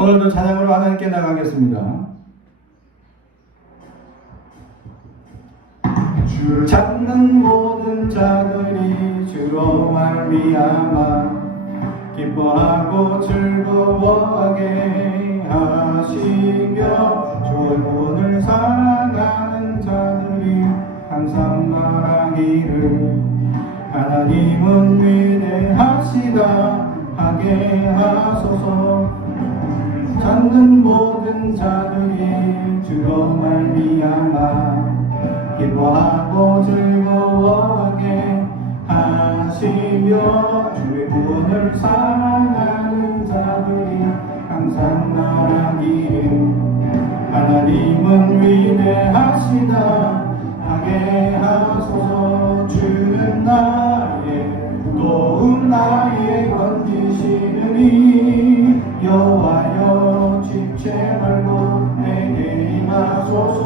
오늘도 찬양으로 하나님께 나가겠습니다. 주를 찾는 모든 자들이 주로 말미암아 기뻐하고 즐거워하게 하시며 주의 구원을 사랑하는 자들이 항상 말하기를 하나님은 위대하시다 하게 하소서. 찾는 모든 자들이 주로 말미암아 기뻐하고 즐거워하게 하시며 주의 구원을 사랑하는 자들이 항상 말하기를 하나님은 위대하시다 하게 하소서. 주는 나의 도움 나의 건지시느니 여호와여 지체 말고 내게 임하소서.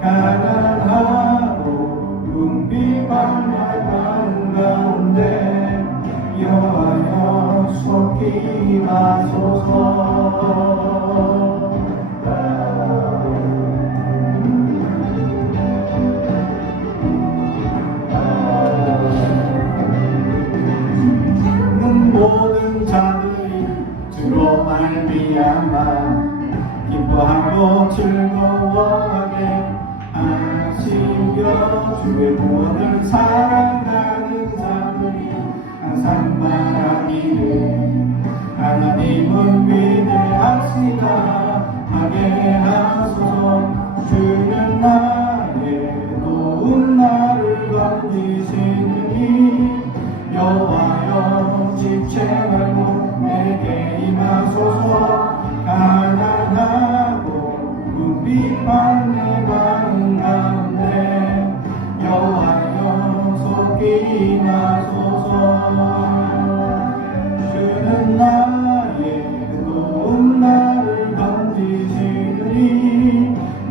가난하고 궁핍한 나의 마음 가운데 여호와여 속히 임하소서. 모든 자들이 주로 말미암아 기뻐하고 즐거워하게 하시며 주의 구원을 사랑하는 자들이 항상 말하기를 하나님은 위대하시다 하게 하소서. 주는 나의 도움 나를 건지시느니 여호와여 지체 말고 내게 임하소서. 가난하고 궁핍한 내 마음 가운데 여호와여 속히 임하소서. 주는 나의 도움 나를 건지시느니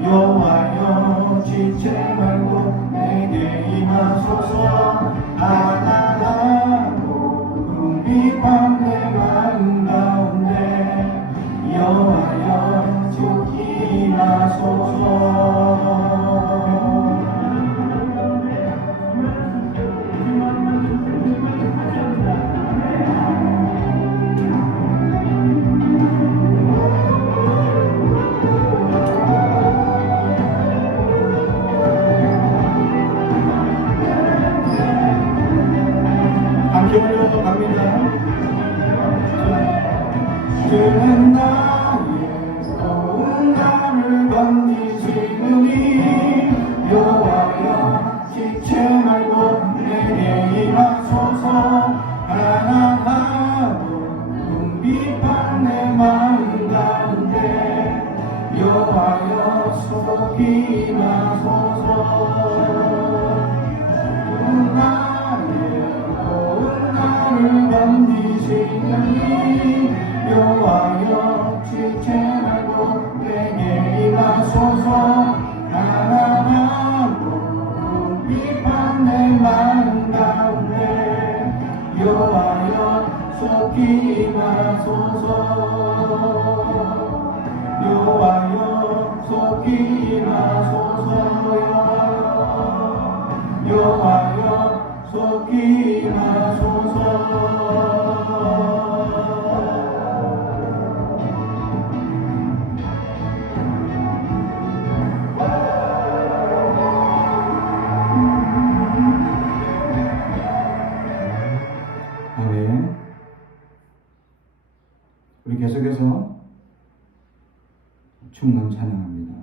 여호와여 지체 말고 내게 임하소서. 가난하고 궁핍한 내 마음 가운데 여호와여 지키 임하소서. 주는 나의 도움 나를 건지시느니 여호와여 지체 말고 내게 임하소서. 가난하고 궁핍한 내 마음 가운데 여호와여 속히 임하소서. 주는 나의 도움 나를 건지시느니 여호와여 지체 말고 내게 임하소서. 가난하고 궁핍한 내 마음 가운데 여호와여 속히 임하소서. 여호와여 속히 임하소서. 여호와여 속히 임하소서. 우리 계속해서 충만 찬양합니다.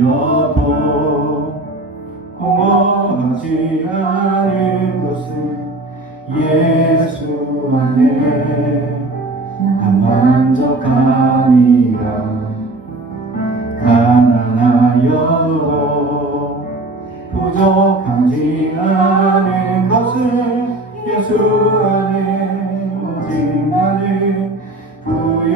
무명이어도 공허하지 않은 것은 예수 안에 난 만족함이라. 가난하여도 부족하지 않은 것을 예수 안에 오직 나를 부요함이라.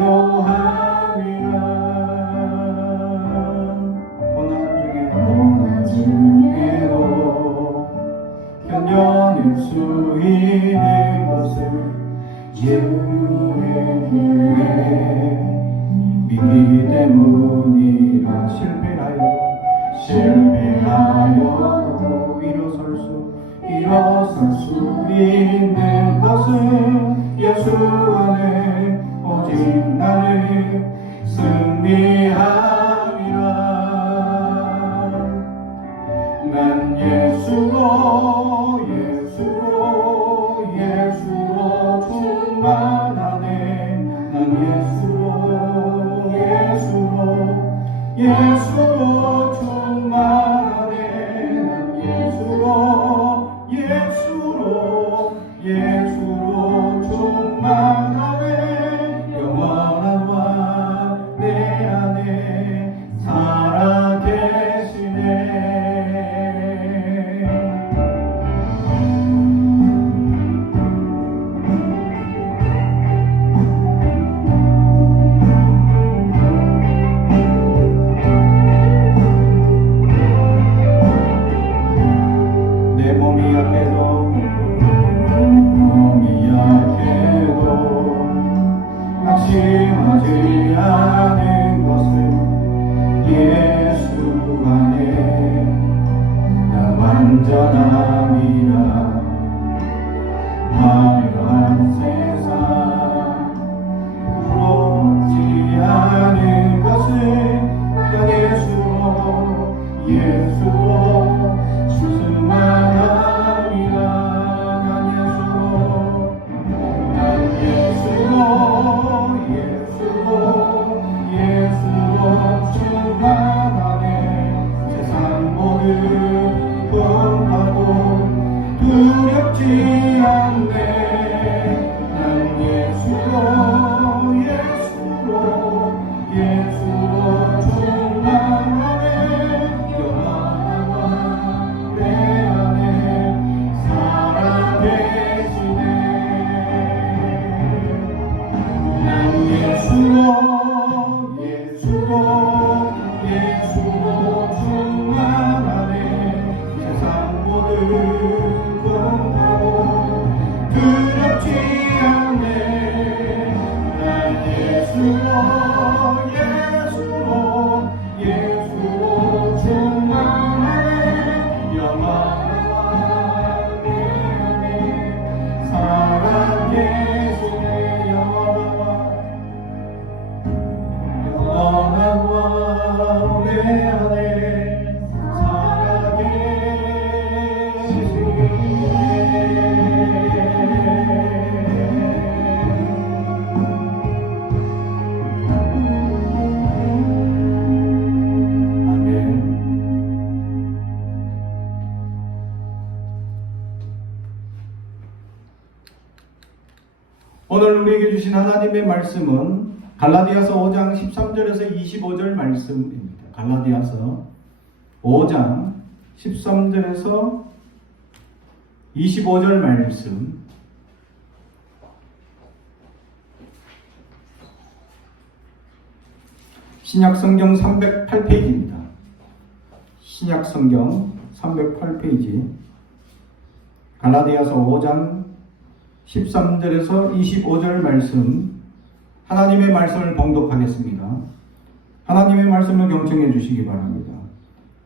고난 중에도 견뎌낼 수 있는 것을 주의 힘에 믿기 때문이라. 실패하여도 일어설 수 있는 것은 예수 안에 오직 나를 승리함이라. 난 예수로 충만하네. 난 예수로 충만하네. 난 예수로 충만하네. 영원한 왕 내 안에 살아계시네. 내 몸이 약해도 낙심하지 않은 것은 예수 안에 나 완전함이라. 화려한 세상 부럽지 않은 것은 나 예수로 충만함이라. 난 예수로 충만하네. 세상 모든 것과도 두렵지 않네. 난 예수로 충만하네. 영원한 내 안에 살아계시네. 난 예수로 충만하네. 세상 모든 것과도 두렵지 않네. 난 예수로 충만하네. 영원한 내 안에 살아계시네. 영원한 왕 내 안에 오늘 우리에게 주신 하나님의 말씀은 갈라디아서 5장 13절에서 25절 말씀입니다. 갈라디아서 5장 13절에서 25절 말씀. 신약성경 308페이지입니다. 신약성경 308페이지. 갈라디아서 5장 13절에서 25절 말씀, 하나님의 말씀을 봉독하겠습니다. 하나님의 말씀을 경청해 주시기 바랍니다.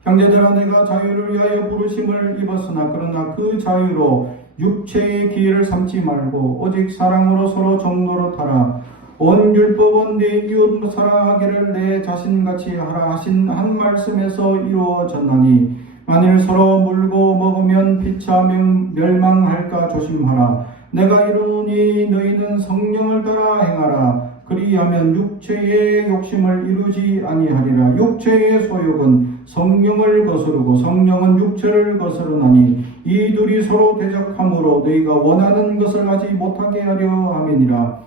형제들아, 내가 자유를 위하여 부르심을 입었으나 그러나 그 자유로 육체의 기회를 삼지 말고 오직 사랑으로 서로 정도로 하라. 온 율법은 내 이웃 사랑하기를 내 자신같이 하라 하신 한 말씀에서 이루어졌나니 만일 서로 물고 먹으면 피차 멸망할까 조심하라. 내가 이루니 너희는 성령을 따라 행하라. 그리하면 육체의 욕심을 이루지 아니하리라. 육체의 소욕은 성령을 거스르고 성령은 육체를 거스르나니 이 둘이 서로 대적함으로 너희가 원하는 것을 하지 못하게 하려 함이니라.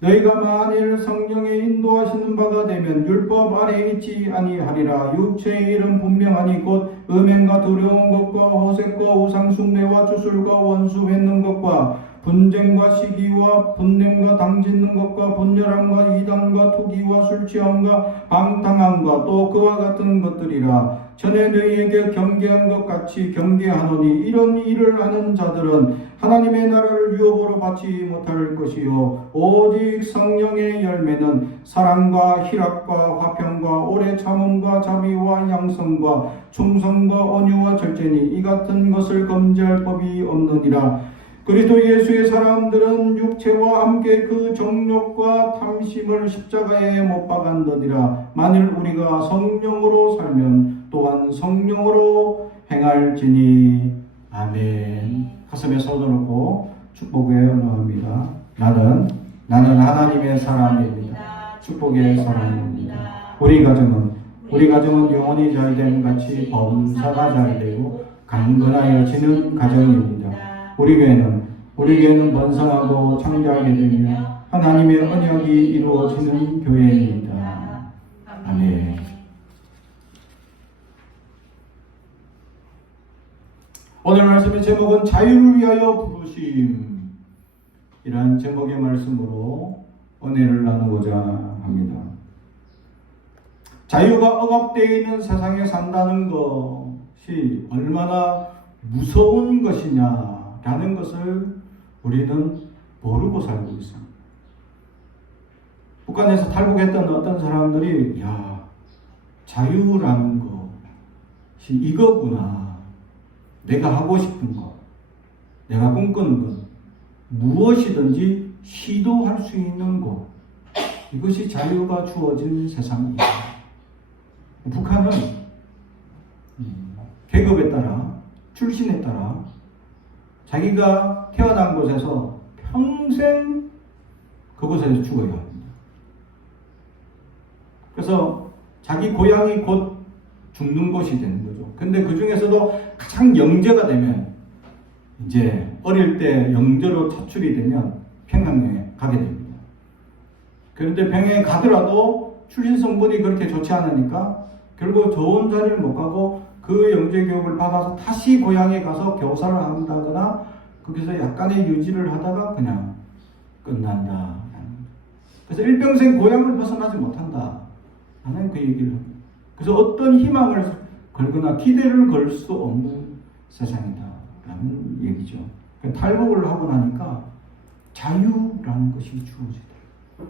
너희가 만일 성령의 인도하시는 바가 되면 율법 아래 있지 아니하리라. 육체의 일은 분명하니 곧 음행과 두려운 것과 호색과 우상 숭배와 주술과 원수 맺는 것과 분쟁과 시기와 분냄과 당짓는 것과 분열함과 이단과 투기와 술취함과 방탕함과 또 그와 같은 것들이라. 전에 너희에게 경계한 것 같이 경계하노니 이런 일을 하는 자들은 하나님의 나라를 유업으로 받지 못할 것이요 오직 성령의 열매는 사랑과 희락과 화평과 오래 참음과 자비와 양성과 충성과 온유와 절제니 이 같은 것을 금지할 법이 없느니라. 그리스도 예수의 사람들은 육체와 함께 그 정욕과 탐심을 십자가에 못 박았느니라. 만일 우리가 성령으로 살면 또한 성령으로 행할지니. 아멘. 가슴에 손을 얹고 축복에 언어합니다. 나는 하나님의 사람입니다. 축복의 사람입니다. 우리 가정은 영혼이 잘됨 같이 범사가 잘되고 강건하여지는 가정입니다. 우리 교회는 번성하고 창조하게 되며 하나님의 언약이 이루어지는 교회입니다. 아멘. 오늘 말씀의 제목은 자유를 위하여 부르심, 이러한 제목의 말씀으로 은혜를 나누고자 합니다. 자유가 억압되어 있는 세상에 산다는 것이 얼마나 무서운 것이냐라는 것을 우리는 모르고 살고 있습니다. 북한에서 탈북했던 어떤 사람들이 자유라는 것이 이거구나. 내가 하고 싶은 것, 내가 꿈꾸는 것, 무엇이든지 시도할 수 있는 것, 이것이 자유가 주어진 세상입니다. 북한은 계급에 따라, 출신에 따라 자기가 태어난 곳에서 평생 그곳에서 죽어야 합니다. 그래서 자기 고향이 곧 죽는 곳이 되는 거죠. 근데 그 중에서도 가장 영재가 되면, 이제 어릴 때 영재로 차출이 되면 평양에 가게 됩니다. 그런데 평양에 가더라도 출신 성분이 그렇게 좋지 않으니까 결국 좋은 자리를 못 가고 그 영재 교육을 받아서 다시 고향에 가서 교사를 한다거나 거기서 약간의 유지를 하다가 그냥 끝난다. 그래서 일평생 고향을 벗어나지 못한다. 나는 그 얘기를 합니다. 그래서 어떤 희망을 걸거나 기대를 걸 수 없는 세상이다 라는 얘기죠. 탈북을 하고 나니까 자유라는 것이 주어지더라고요.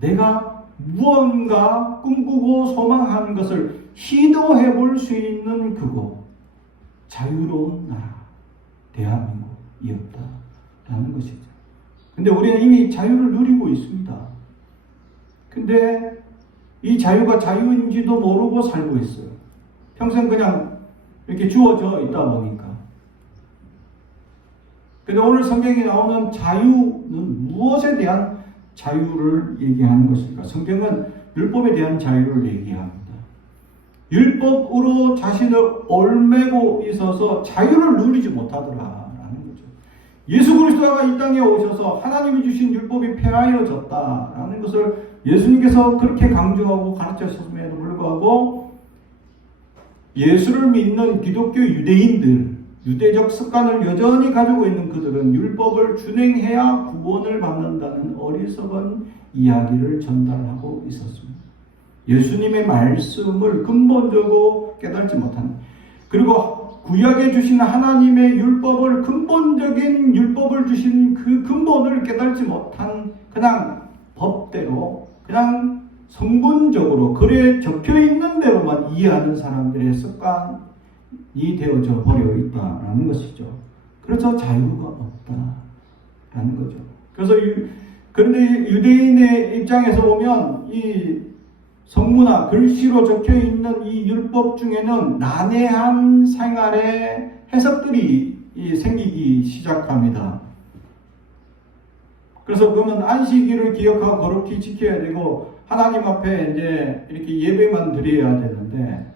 내가 무언가 꿈꾸고 소망하는 것을 시도해 볼 수 있는 그곳, 자유로운 나라, 대한민국이었다 라는 것이죠. 근데 우리는 이미 자유를 누리고 있습니다. 근데 이 자유가 자유인지도 모르고 살고 있어요. 평생 그냥 이렇게 주어져 있다 보니까. 근데 오늘 성경에 나오는 자유는 무엇에 대한 자유를 얘기하는 것일까? 성경은 율법에 대한 자유를 얘기합니다. 율법으로 자신을 얽매고 있어서 자유를 누리지 못하더라라는 거죠. 예수 그리스도가 이 땅에 오셔서 하나님이 주신 율법이 폐하여졌다라는 것을 예수님께서 그렇게 강조하고 가르쳤음에도 불구하고 예수를 믿는 기독교 유대인들, 유대적 습관을 여전히 가지고 있는 그들은 율법을 준행해야 구원을 받는다는 어리석은 이야기를 전달하고 있었습니다. 예수님의 말씀을 근본적으로 깨닫지 못한, 그리고 구약에 주신 하나님의 율법을, 근본적인 율법을 주신 그 근본을 깨닫지 못한 그냥 법대로, 그냥 성분적으로 글에 적혀있는 대로만 이해하는 사람들의 습관이 되어져 버려 있다라는 것이죠. 그래서 자유가 없다라는 거죠. 그래서 그런데 유대인의 입장에서 보면 이 성문화, 글씨로 적혀있는 이 율법 중에는 난해한 생활의 해석들이 생기기 시작합니다. 그래서 그러면 안식일을 기억하고 거룩히 지켜야 되고 하나님 앞에 이제 이렇게 예배만 드려야 되는데,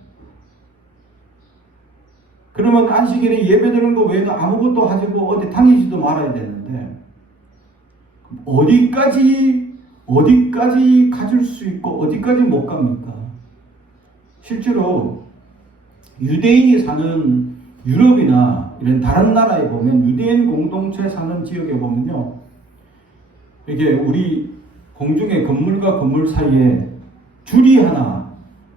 그러면 안식일에 예배 드리는 거 외에는 아무것도 하지고 어디 다니지도 말아야 되는데 어디까지 가질 수 있고 어디까지 못 갑니까? 실제로 유대인이 사는 유럽이나 이런 다른 나라에 보면 유대인 공동체 사는 지역에 보면요, 이게 우리 공중에 건물과 건물 사이에 줄이 하나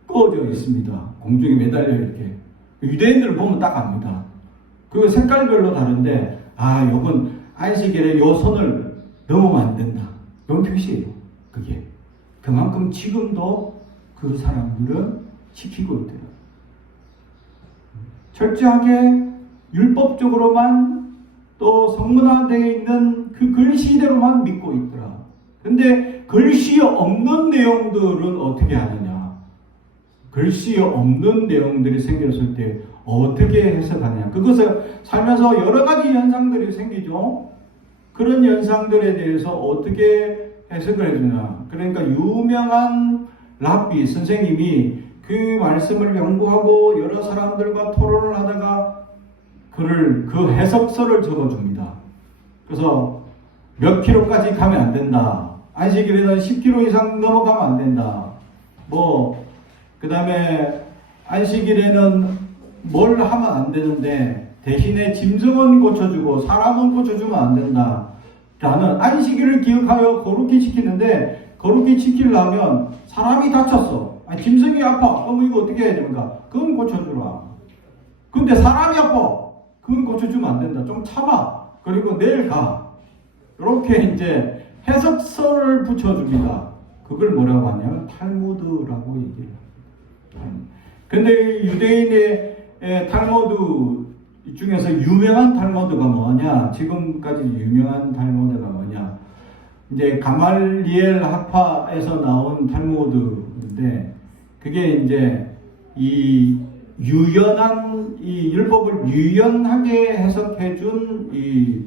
꺼져 있습니다. 공중에 매달려 이렇게. 유대인들을 보면 딱 압니다. 그 색깔별로 다른데, 아, 요건 안식일에 요 선을 넘으면 안 된다. 이런 표시예요. 그게. 그만큼 지금도 그 사람들은 지키고 있더라고요. 철저하게 율법적으로만 또 성문화되어 있는 그 글씨대로만 믿고 있더라. 근데 글씨 없는 내용들은 어떻게 하느냐? 글씨 없는 내용들이 생겼을 때 어떻게 해석하느냐? 그것을 살면서 여러 가지 현상들이 생기죠. 그런 현상들에 대해서 어떻게 해석을 해주냐? 그러니까 유명한 랍비 선생님이 그 말씀을 연구하고 여러 사람들과 토론을 하다가 그 해석서를 적어줍니다. 그래서 몇 킬로까지 가면 안 된다. 안식일에는 10km 이상 넘어가면 안 된다. 그 다음에 안식일에는 뭘 하면 안 되는데 대신에 짐승은 고쳐주고 사람은 고쳐주면 안 된다. 라는 안식일을 기억하여 거룩히 지키는데 거룩히 지키려면 사람이 다쳤어. 짐승이 아파. 그럼 이거 어떻게 해야 됩니까? 그건 고쳐주라. 근데 사람이 아파. 그건 고쳐주면 안 된다. 좀 참아. 그리고 내일 가. 이렇게 이제 해석서를 붙여줍니다. 그걸 뭐라고 하냐면 탈무드라고 얘기를 합니다. 근데 유대인의 탈무드 중에서 유명한 탈무드가 뭐냐? 지금까지 유명한 탈무드가 뭐냐? 이제 가말리엘 학파에서 나온 탈무드인데 그게 이제 이 유연한 이 율법을 유연하게 해석해준 이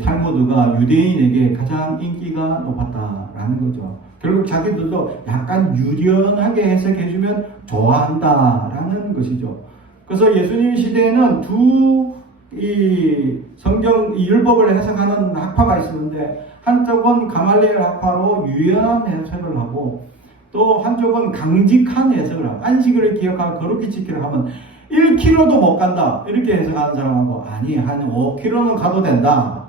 탈무드가 유대인에게 가장 인기가 높았다라는 거죠. 결국 자기들도 약간 유연하게 해석해주면 좋아한다라는 것이죠. 그래서 예수님 시대에는 이 성경 이 율법을 해석하는 학파가 있었는데 한쪽은 가말리엘 학파로 유연한 해석을 하고 또 한쪽은 강직한 해석을 하고 안식일을 기억하고 거룩히 지키려 하면 1km도 못 간다 이렇게 해석하는 사람하고 아니 한 5km는 가도 된다.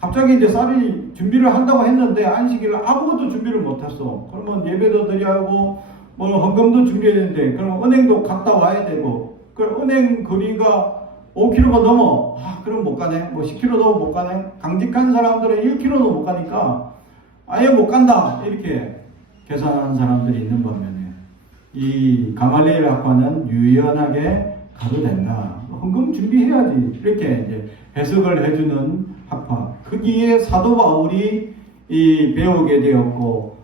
갑자기 이제 쌀이 준비를 한다고 했는데 안식일 아무것도 준비를 못했어. 그러면 예배도 드려야 하고 헌금도 준비해야 되는데 그럼 은행도 갔다 와야 되고 그 은행 거리가 5km가 넘어. 그럼 못 가네. 10km도 못 가네. 강직한 사람들은 1km도 못 가니까 아예 못 간다. 이렇게 계산하는 사람들이 있는 반면에 이 가말리엘 학파는 유연하게 가도 된다. 헌금 준비해야지. 이렇게 이제 해석을 해주는 학파. 거기에 사도 바울이 배우게 되었고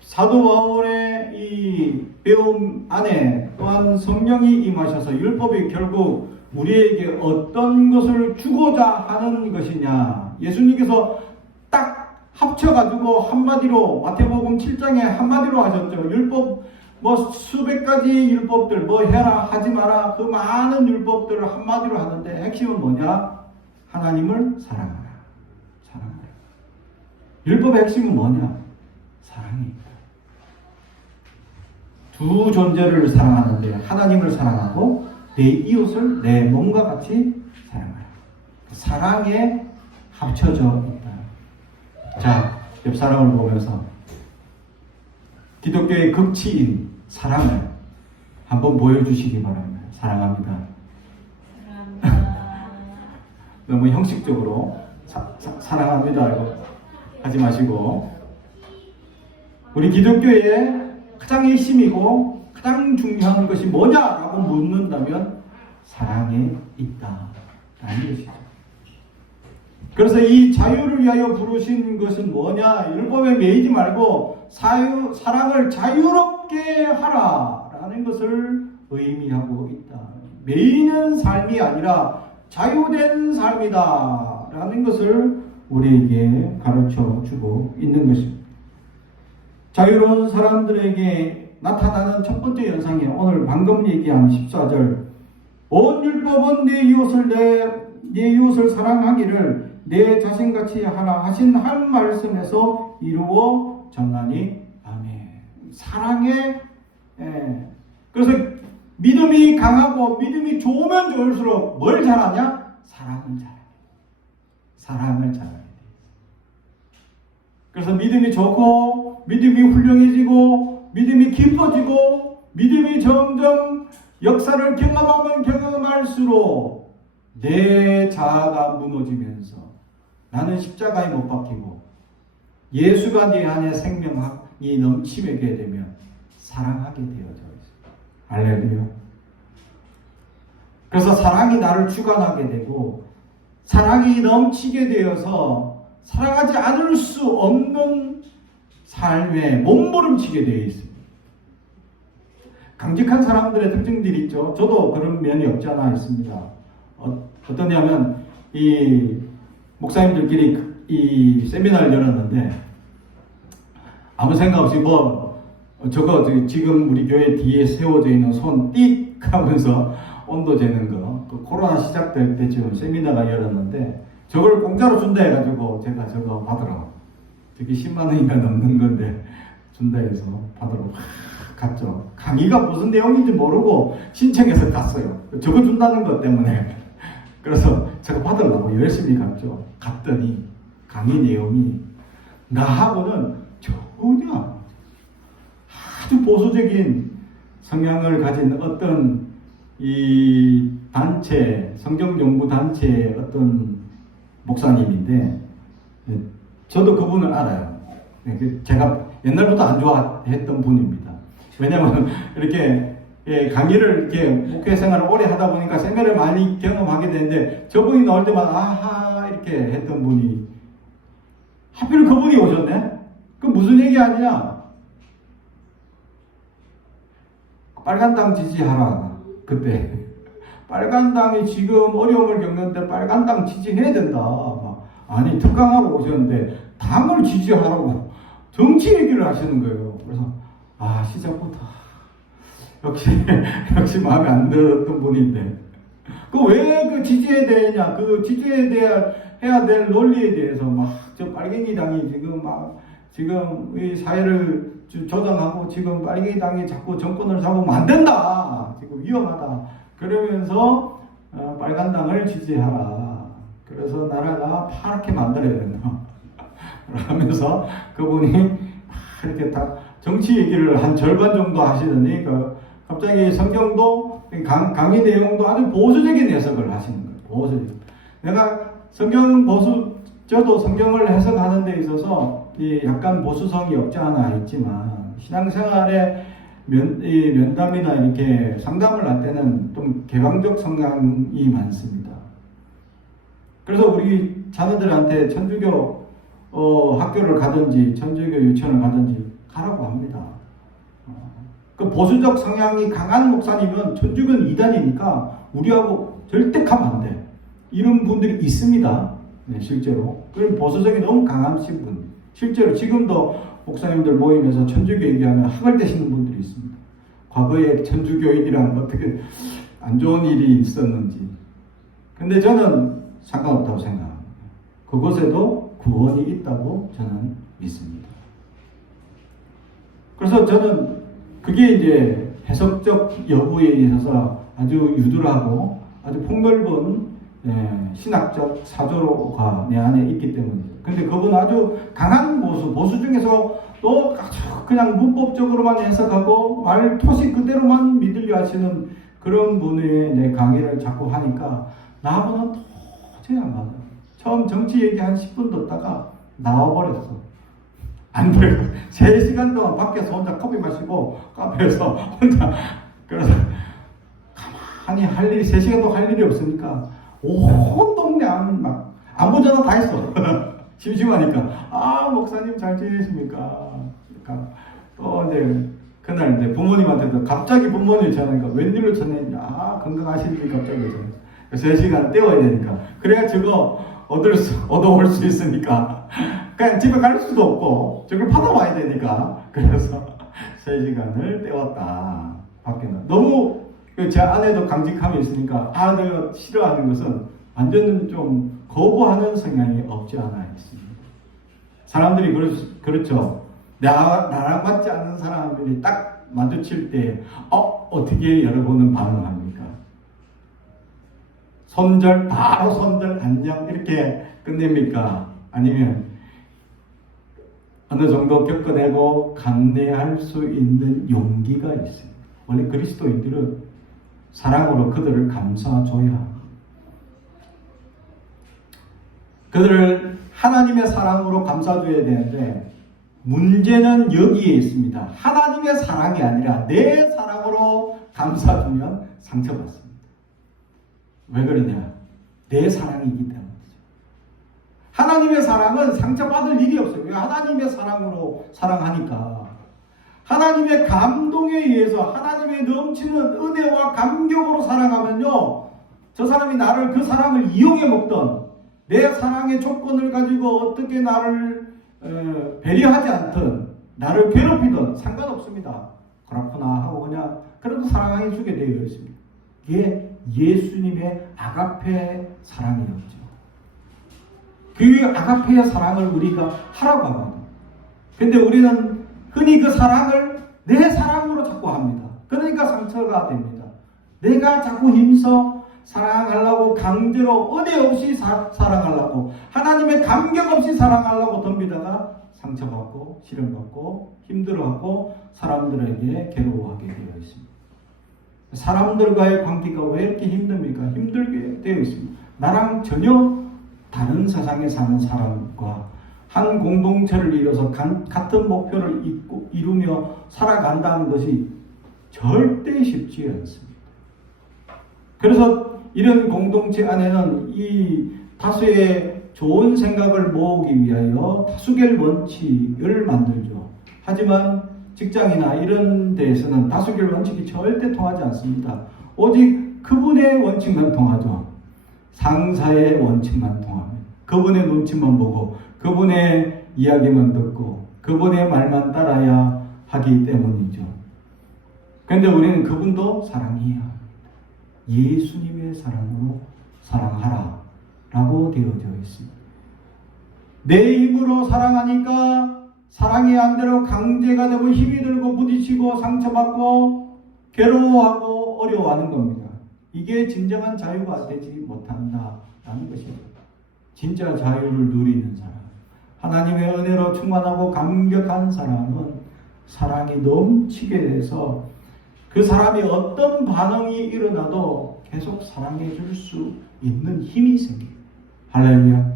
사도 바울의 이 배움 안에 또한 성령이 임하셔서 율법이 결국 우리에게 어떤 것을 주고자 하는 것이냐. 예수님께서 딱 합쳐가지고 한마디로 마태복음 7장에 한마디로 하셨죠. 율법 수백 가지 율법들 해라 하지 마라 그 많은 율법들을 한마디로 하는데 핵심은 뭐냐? 하나님을 사랑하라. 사랑하라. 율법의 핵심은 뭐냐? 사랑입니다. 두 존재를 사랑하는데 하나님을 사랑하고 내 이웃을 내 몸과 같이 사랑하라. 사랑에 합쳐져 있다. 자, 옆 사람을 보면서 기독교의 극치인 사랑을 한번 보여주시기 바랍니다. 사랑합니다. 너무 형식적으로 사랑합니다 이거 하지 마시고 우리 기독교의 가장 핵심이고 가장 중요한 것이 뭐냐라고 묻는다면 사랑에 있다라는 것이죠. 그래서 이 자유를 위하여 부르신 것은 뭐냐? 율법에 매이지 말고 사랑을 자유롭게 하라라는 것을 의미하고 있다. 매이는 삶이 아니라 자유된 삶이다라는 것을 우리에게 가르쳐 주고 있는 것입니다. 자유로운 사람들에게 나타나는 첫 번째 현상이 오늘 방금 얘기한 14절 온 율법은 내 이웃을 사랑하기를 내 자신같이 하라 하신 한 말씀에서 이루어졌나니 아멘. 사랑에 그래서 믿음이 강하고 믿음이 좋으면 좋을수록 뭘 잘하냐? 사랑을 잘해. 사랑을 잘해. 그래서 믿음이 좋고 믿음이 훌륭해지고 믿음이 깊어지고 믿음이 점점 역사를 경험하면 경험할수록 내 자아가 무너지면서 나는 십자가에 못 박히고 예수가 내 안에 생명이 넘치게 되면 사랑하게 되어져 있어요. 할렐루야. 그래서 사랑이 나를 주관하게 되고 사랑이 넘치게 되어서 사랑하지 않을 수 없는 삶에 몸부림치게 되어 있습니다. 강직한 사람들의 특징들이 있죠. 저도 그런 면이 없지 않아 있습니다. 어떠냐면 이 목사님들끼리 이 세미나를 열었는데 아무 생각 없이 저거 지금 우리 교회 뒤에 세워져 있는 손 띡 하면서 온도 재는 거, 그 코로나 시작될 때쯤 세미나가 열었는데 저걸 공짜로 준다 해가지고 제가 저거 받으러, 저게 10만 원인가 넘는 건데 준다 해서 받으러 갔죠. 강의가 무슨 내용인지 모르고 신청해서 갔어요. 저거 준다는 것 때문에. 그래서 제가 받으려고 열심히 갔죠. 갔더니 강의 내용이 나하고는 전혀 아주 보수적인 성향을 가진 어떤 이 단체, 성경연구단체의 어떤 목사님인데, 저도 그분을 알아요. 제가 옛날부터 안 좋아했던 분입니다. 왜냐면 이렇게 강의를 이렇게 목회 생활을 오래 하다 보니까 세미나를 많이 경험하게 되는데 저분이 나올 때마다 아하 이렇게 했던 분이 하필 그분이 오셨네? 그 무슨 얘기 아니냐? 빨간당 지지하라. 그때 빨간당이 지금 어려움을 겪는데 빨간당 지지해야 된다. 아니 특강하러 오셨는데 당을 지지하라고 정치 얘기를 하시는 거예요. 그래서 시작부터 역시 마음에 안 들었던 분인데 그 왜 그 지지에 대해냐? 그 지지에 대해 해야 될 논리에 대해서 저 빨갱이 당이 지금 이 사회를 조장하고 지금 빨갱이 당이 자꾸 정권을 잡으면 안 된다. 지금 위험하다. 그러면서 빨간 당을 지지하라. 그래서 나라가 파랗게 만들어야 된다. 하면서 그분이 이렇게 다 정치 얘기를 한 절반 정도 하시더니 갑자기 성경도 강의 내용도 아주 보수적인 해석을 하시는 거예요. 보수적. 내가 저도 성경을 해석하는 데 있어서 약간 보수성이 없지 않아 있지만 신앙생활에 면담이나 이렇게 상담을 할 때는 좀 개방적 성향이 많습니다. 그래서 우리 자녀들한테 천주교 학교를 가든지 천주교 유치원을 가든지 가라고 합니다. 그 보수적 성향이 강한 목사님은 천주교는 이단이니까 우리하고 절대 가면 안 돼. 이런 분들이 있습니다. 네, 실제로. 그럼 보수적이 너무 강하신 분. 실제로 지금도 목사님들 모임에서 천주교 얘기하면 학을 떼시는 분들이 있습니다. 과거에 천주교인이랑 어떻게 안 좋은 일이 있었는지. 근데 저는 상관없다고 생각합니다. 그곳에도 구원이 있다고 저는 믿습니다. 그래서 저는 그게 이제 해석적 여부에 있어서 아주 유들하고 아주 폭넓은 신학적 사조로가 내 안에 있기 때문이죠. 근데 그분 아주 강한 보수 중에서 또 그냥 문법적으로만 해석하고 말 토시 그대로만 믿으려 하시는 그런 분의 이제 강의를 자꾸 하니까 나하고는 도저히 안 맞아. 처음 정치 얘기 한 10분 듣다가 나와버렸어. 안 그래요. 3시간 동안 밖에서 혼자 커피 마시고 카페에서 혼자 그래서 가만히 할 일이 3시간 동안 할 일이 없으니까 온 동네 아무 전화 다 했어. 심심하니까 목사님 잘 지내십니까? 그러니까 또 이제 그날 이제 부모님한테도 갑자기 부모님이 전화니까 웬일로 전화했냐? 건강하신지 갑자기 전화. 3시간 때워야 되니까 그래야 저거 얻어올 수 있으니까 그냥 집에 갈 수도 없고 저걸 받아와야 되니까 그래서 3시간을 때웠다. 밖에는 너무 제 아내도 강직함이 있으니까 내가 싫어하는 것은 완전 좀 거부하는 성향이 없지 않아 있습니다. 사람들이 그렇죠. 나랑 맞지 않는 사람들이 딱 마주칠 때 어떻게 여러분은 반응합니까? 손절, 바로 손절, 안녕 이렇게 끝냅니까? 아니면 어느 정도 겪어내고 감내할 수 있는 용기가 있습니다. 원래 그리스도인들은 사랑으로 그들을 감싸줘야 합니다. 그들을 하나님의 사랑으로 감싸줘야 되는데 문제는 여기에 있습니다. 하나님의 사랑이 아니라 내 사랑으로 감싸주면 상처받습니다. 왜 그러냐? 내 사랑이기 때문이죠. 하나님의 사랑은 상처받을 일이 없어요. 하나님의 사랑으로 사랑하니까. 하나님의 감동에 의해서 하나님의 넘치는 은혜와 감격으로 사랑하면요, 저 사람이 나를, 그 사랑을 이용해 먹던, 내 사랑의 조건을 가지고 어떻게 나를 배려하지 않든 나를 괴롭히든 상관없습니다. 그렇구나 하고 그냥 그래도 사랑해 주게 되어 있습니다. 이게 예수님의 아가페 사랑이었죠. 그 아가페의 사랑을 우리가 하라고 합니다. 근데 우리는 흔히 그 사랑을 내 사랑으로 자꾸 합니다. 그러니까 상처가 됩니다. 내가 자꾸 힘써 사랑하려고, 강제로 은혜 없이 사랑하려고, 하나님의 감격 없이 사랑하려고 덤비다가 상처받고 시련받고 힘들어하고 사람들에게 괴로워하게 되어 있습니다. 사람들과의 관계가 왜 이렇게 힘듭니까? 힘들게 되어 있습니다. 나랑 전혀 다른 세상에 사는 사람과 한 공동체를 이뤄서 같은 목표를 이루며 살아간다는 것이 절대 쉽지 않습니다. 그래서 이런 공동체 안에는 이 다수의 좋은 생각을 모으기 위하여 다수결 원칙을 만들죠. 하지만 직장이나 이런 데에서는 다수결 원칙이 절대 통하지 않습니다. 오직 그분의 원칙만 통하죠. 상사의 원칙만 통합니다. 그분의 눈치만 보고 그분의 이야기만 듣고 그분의 말만 따라야 하기 때문이죠. 그런데 우리는 그분도 사랑해야 합니다. 예수님의 사랑으로 사랑하라 라고 되어져 있습니다. 내 힘으로 사랑하니까 사랑이 안 되고 강제가 되고 힘이 들고 부딪히고 상처받고 괴로워하고 어려워하는 겁니다. 이게 진정한 자유가 되지 못한다라는 것입니다. 진짜 자유를 누리는 사람, 하나님의 은혜로 충만하고 감격한 사람은 사랑이 넘치게 돼서 그 사람이 어떤 반응이 일어나도 계속 사랑해 줄 수 있는 힘이 생깁니다. 할렐루야.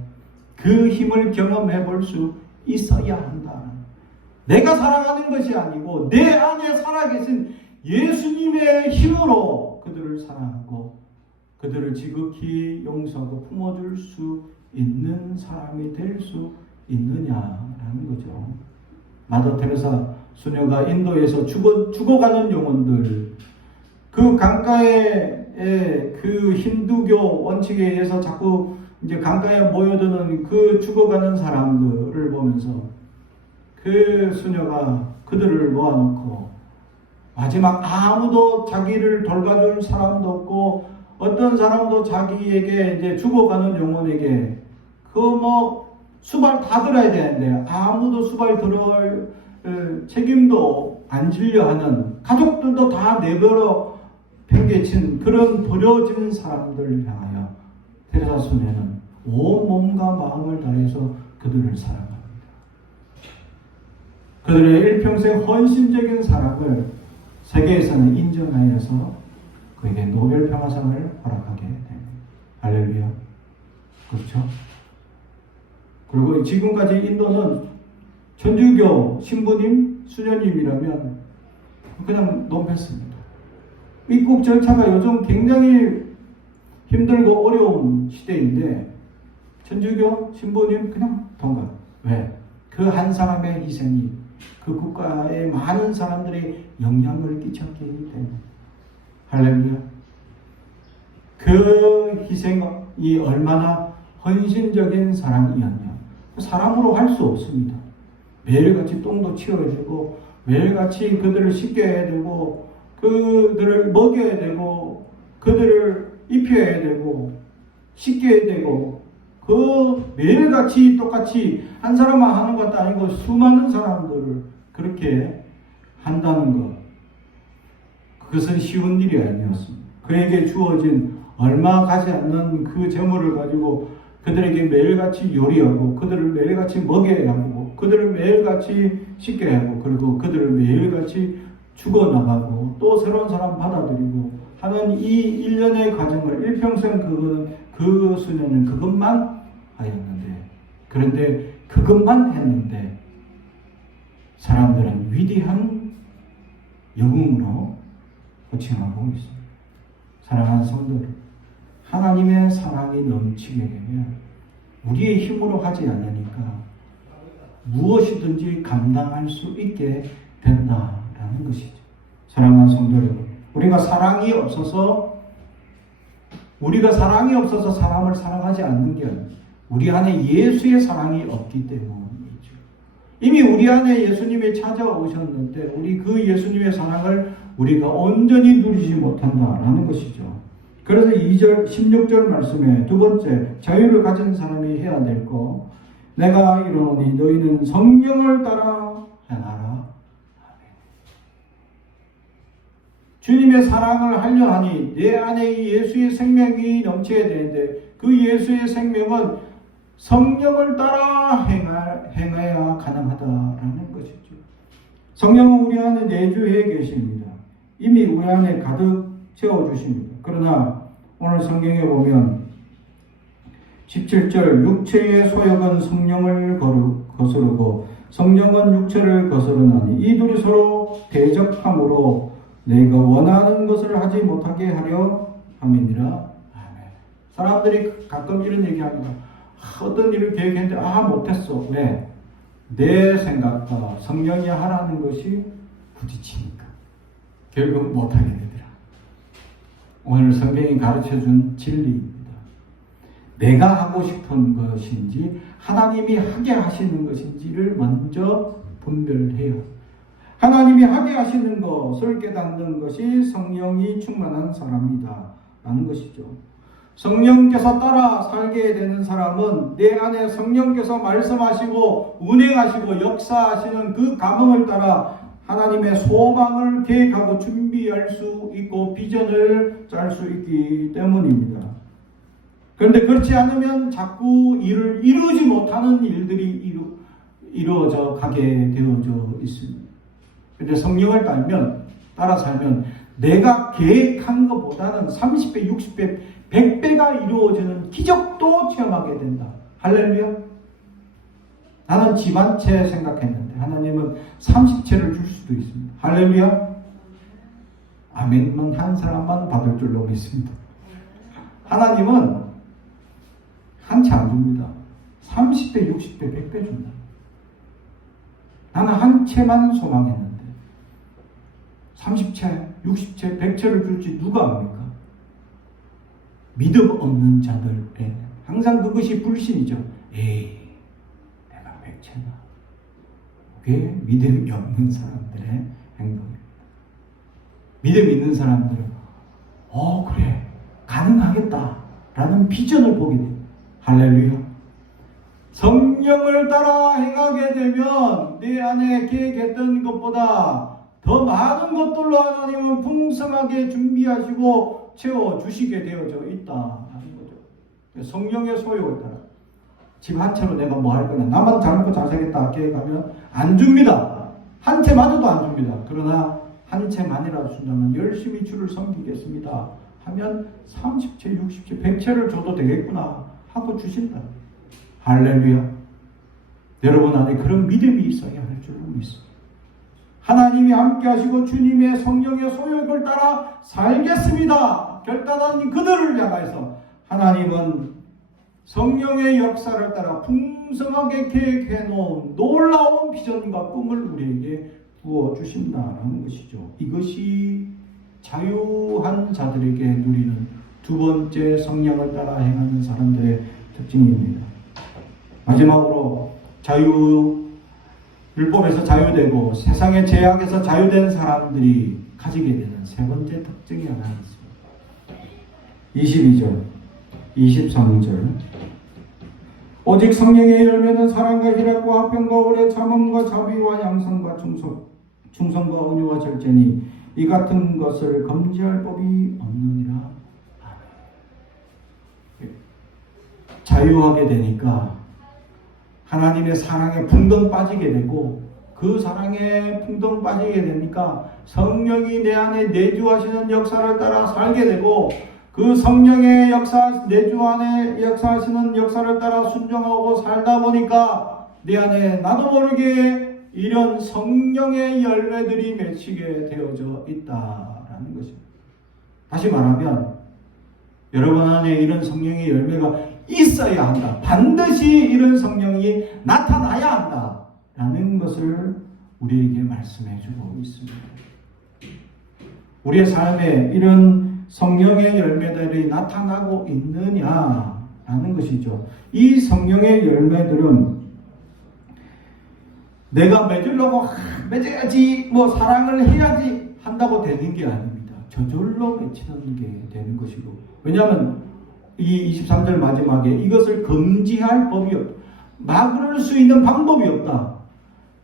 그 힘을 경험해 볼 수 있어야 한다. 내가 사랑하는 것이 아니고 내 안에 살아계신 예수님의 힘으로 그들을 사랑하고 그들을 지극히 용서하고 품어줄 수 있는 사람이 될 수 있느냐라는 거죠. 마더 테레사 수녀가 인도에서 죽어가는 영혼들, 그 강가의 그 힌두교 원칙에 의해서 자꾸 이제 강가에 모여드는 그 죽어가는 사람들을 보면서 그 수녀가 그들을 모아놓고 마지막 아무도 자기를 돌봐줄 사람도 없고 어떤 사람도 자기에게 이제 죽어가는 영혼에게 수발 다 들어야 되는데 아무도 수발 들을 책임도 안 지려 하는, 가족들도 다 내버려 팽개친 그런 버려진 사람들을 향하여 테레사 수녀는 온 몸과 마음을 다해서 그들을 사랑합니다. 그들의 일평생 헌신적인 사랑을 세계에서는 인정하여서 그에게 노벨 평화상을 허락하게 됩니다. 할렐루야. 그렇죠? 그리고 지금까지 인도는 천주교 신부님, 수녀님이라면 그냥 넘겼습니다. 입국 절차가 요즘 굉장히 힘들고 어려운 시대인데 천주교 신부님 그냥 통과. 왜? 그 한 사람의 희생이 그 국가에 많은 사람들이 영향을 끼쳤기 때문에. 할렐루야. 그 희생이 얼마나 헌신적인 사랑이었냐. 사람으로 할 수 없습니다. 매일같이 똥도 치워야 되고 매일같이 그들을 씻겨야 되고 그들을 먹여야 되고 그들을 입혀야 되고 씻겨야 되고 그 매일같이 똑같이 한 사람만 하는 것도 아니고 수많은 사람들을 그렇게 한다는 것. 그것은 쉬운 일이 아니었습니다. 그에게 주어진 얼마 가지 않는 그 재물을 가지고 그들에게 매일같이 요리하고 그들을 매일같이 먹여야 하고 그들을 매일같이 씻겨야 하고 그리고 그들을 매일같이 죽어나가고 또 새로운 사람 받아들이고 하는 이 일련의 과정을 일평생 그 수녀는 그것만 하였는데, 그런데 그것만 했는데 사람들은 위대한 영웅으로 호칭하고 있습니다. 사랑하는 성도들, 하나님의 사랑이 넘치게 되면 우리의 힘으로 하지 않으니까 무엇이든지 감당할 수 있게 된다라는 것이죠. 사랑하는 성도 여러분, 우리가 사랑이 없어서 사람을 사랑하지 않는 게 아니에요. 우리 안에 예수의 사랑이 없기 때문이죠. 이미 우리 안에 예수님이 찾아오셨는데 우리 그 예수님의 사랑을 우리가 온전히 누리지 못한다라는 것이죠. 그래서 16절 말씀에 두 번째, 자유를 가진 사람이 해야 될 거, 내가 이르노니 너희는 성령을 따라 행하라. 주님의 사랑을 하려 하니 내 안에 예수의 생명이 넘쳐야 되는데 그 예수의 생명은 성령을 따라 행해야 가능하다라는 것이죠. 성령은 우리 안에 내주해 계십니다. 이미 우리 안에 가득 채워주십니다. 그러나 오늘 성경에 보면 17절, 육체의 소욕은 성령을 거스르고 성령은 육체를 거스르나니 이 둘이 서로 대적함으로 내가 원하는 것을 하지 못하게 하려 함이니라. 아멘. 사람들이 가끔 이런 얘기합니다. 어떤 일을 계획했는데 못했어. 왜? 내 생각과 성령이 하라는 것이 부딪히니까 결국 못하게 되더라. 오늘 성경이 가르쳐준 진리입니다. 내가 하고 싶은 것인지 하나님이 하게 하시는 것인지를 먼저 분별해요. 하나님이 하게 하시는 것을 깨닫는 것이 성령이 충만한 사람이다 라는 것이죠. 성령께서 따라 살게 되는 사람은 내 안에 성령께서 말씀하시고 운행하시고 역사하시는 그 감흥을 따라 하나님의 소망을 계획하고 준비할 수 있고 비전을 짤 수 있기 때문입니다. 그런데 그렇지 않으면 자꾸 일을 이루지 못하는 일들이 이루어져 가게 되어져 있습니다. 그런데 성령을 따라 살면 내가 계획한 것보다는 30배, 60배, 100배가 이루어지는 기적도 체험하게 된다. 할렐루야. 나는 집 한 채 생각했는데 하나님은 30채를 줄 수도 있습니다. 할렐루야. 아멘만 한 사람만 받을 줄로 믿습니다. 하나님은 한 채 안 줍니다. 30배, 60배, 100배 준다. 나는 한 채만 소망했는데 30채, 60채, 100채를 줄지 누가 압니까? 믿음 없는 자들에는 항상 그것이 불신이죠. 에이, 내가 100채나. 그게 믿음이 없는 사람들의 행동입니다. 믿음 있는 사람들은 그래, 가능하겠다 라는 비전을 보게 돼요. 할렐루야. 성령을 따라 행하게 되면 내 안에 계획했던 것보다 더 많은 것들로 하나님은 풍성하게 준비하시고 채워주시게 되어져 있다는 거죠. 성령의 소욕을 따라 집 한 채로 내가 뭐 할 거냐, 나만 잘 먹고 잘 살겠다 계획하면 안 줍니다. 한 채만도 안 줍니다. 그러나 한 채만이라도 준다면 열심히 주를 섬기겠습니다 하면 30채, 60채, 100채를 줘도 되겠구나 하고 주신다. 할렐루야. 여러분 안에 그런 믿음이 있어야 할 줄로 믿습니다. 하나님이 함께 하시고 주님의 성령의 소욕을 따라 살겠습니다 결단한 그들을 향해서 하나님은 성령의 역사를 따라 풍성하게 계획해 놓은 놀라운 비전과 꿈을 우리에게 부어주신다는 것이죠. 이것이 자유한 자들에게 누리는 두 번째 성령을 따라 행하는 사람들의 특징입니다. 마지막으로 율법에서 자유되고 세상의 제약에서 자유된 사람들이 가지게 되는 세 번째 특징이 하나 있습니다. 22절, 23절. 오직 성령의 열매는 사랑과 희락과 화평과 오래 참음과 자비와 양선과 충성과 온유와 절제니 이 같은 것을 금지할 법이 없느니라. 자유하게 되니까 하나님의 사랑에 풍덩 빠지게 되고, 그 사랑에 풍덩 빠지게 되니까 성령이 내 안에 내주하시는 역사를 따라 살게 되고, 그 성령의 역사, 내주 안에 역사하시는 역사를 따라 순종하고 살다 보니까 내 안에 나도 모르게 이런 성령의 열매들이 맺히게 되어져 있다라는 것입니다. 다시 말하면 여러분 안에 이런 성령의 열매가 있어야 한다. 반드시 이런 성령이 나타나야 한다. 라는 것을 우리에게 말씀해 주고 있습니다. 우리의 삶에 이런 성령의 열매들이 나타나고 있느냐라는 것이죠. 이 성령의 열매들은 내가 맺으려고 맺어야지, 사랑을 해야지 한다고 되는 게 아닙니다. 저절로 맺히는 게 되는 것이고, 왜냐하면 이 23절 마지막에 이것을 금지할 법이 없다. 막을 수 있는 방법이 없다.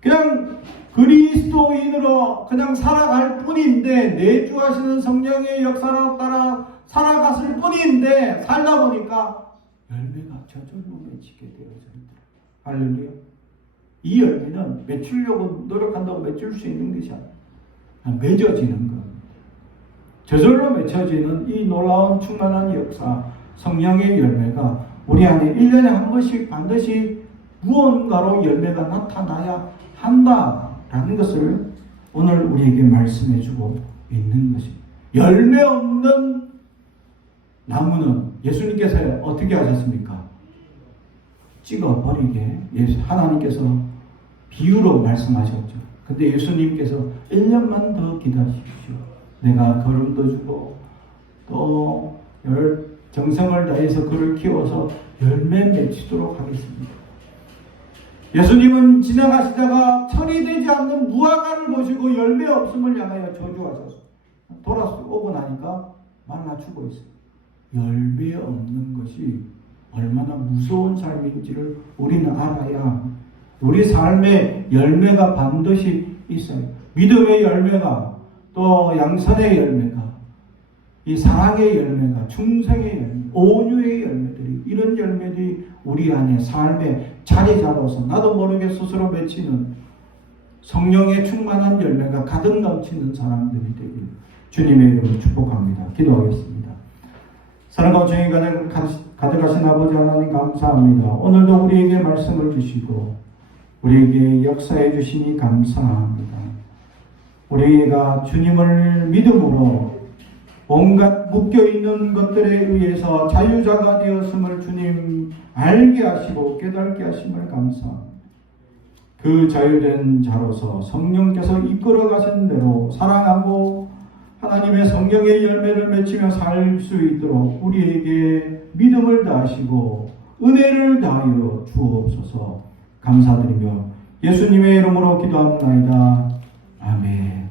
그냥 그리스도인으로 그냥 살아갈 뿐인데, 내주하시는 성령의 역사를 따라 살아갔을 뿐인데, 살다 보니까 열매가 저절로 맺히게 되어져 있다. 할렐루야. 이 열매는 맺으려고 노력한다고 맺을 수 있는 것이 아니라 맺어지는 겁니다. 저절로 맺혀지는 이 놀라운 충만한 역사, 성령의 열매가 우리 안에 1년에 한 번씩 반드시 무언가로 열매가 나타나야 한다라는 것을 오늘 우리에게 말씀해 주고 있는 것입니다. 열매 없는 나무는 예수님께서 어떻게 하셨습니까? 찍어버리게 하나님께서 비유로 말씀하셨죠. 근데 예수님께서 1년만 더 기다리십시오. 내가 걸음도 주고 또 정성을 다해서 그를 키워서 열매 맺히도록 하겠습니다. 예수님은 지나가시다가 철이 되지 않는 무화과를 보시고 열매 없음을 향하여 저주하셨어요. 돌아오고 나니까 말라 죽어 있어요. 열매 없는 것이 얼마나 무서운 삶인지를 우리는 알아야, 우리 삶에 열매가 반드시 있어요. 믿음의 열매가, 또 양선의 열매가, 이 사랑의 열매가, 충성의 열매, 온유의 열매들이, 이런 열매들이 우리 안에 삶에 자리 잡아서 나도 모르게 스스로 맺히는 성령의 충만한 열매가 가득 넘치는 사람들이 되길 주님의 이름으로 축복합니다. 기도하겠습니다. 사랑과 정의 가져가신 아버지 하나님 감사합니다. 오늘도 우리에게 말씀을 주시고 우리에게 역사해 주시니 감사합니다. 우리가 주님을 믿음으로 온갖 묶여있는 것들에 의해서 자유자가 되었음을 주님 알게 하시고 깨닫게 하심을 감사합니다. 그 자유된 자로서 성령께서 이끌어 가신 대로 사랑하고 하나님의 성령의 열매를 맺히며 살 수 있도록 우리에게 믿음을 다하시고 은혜를 다하여 주옵소서. 감사드리며 예수님의 이름으로 기도합니다. 아멘.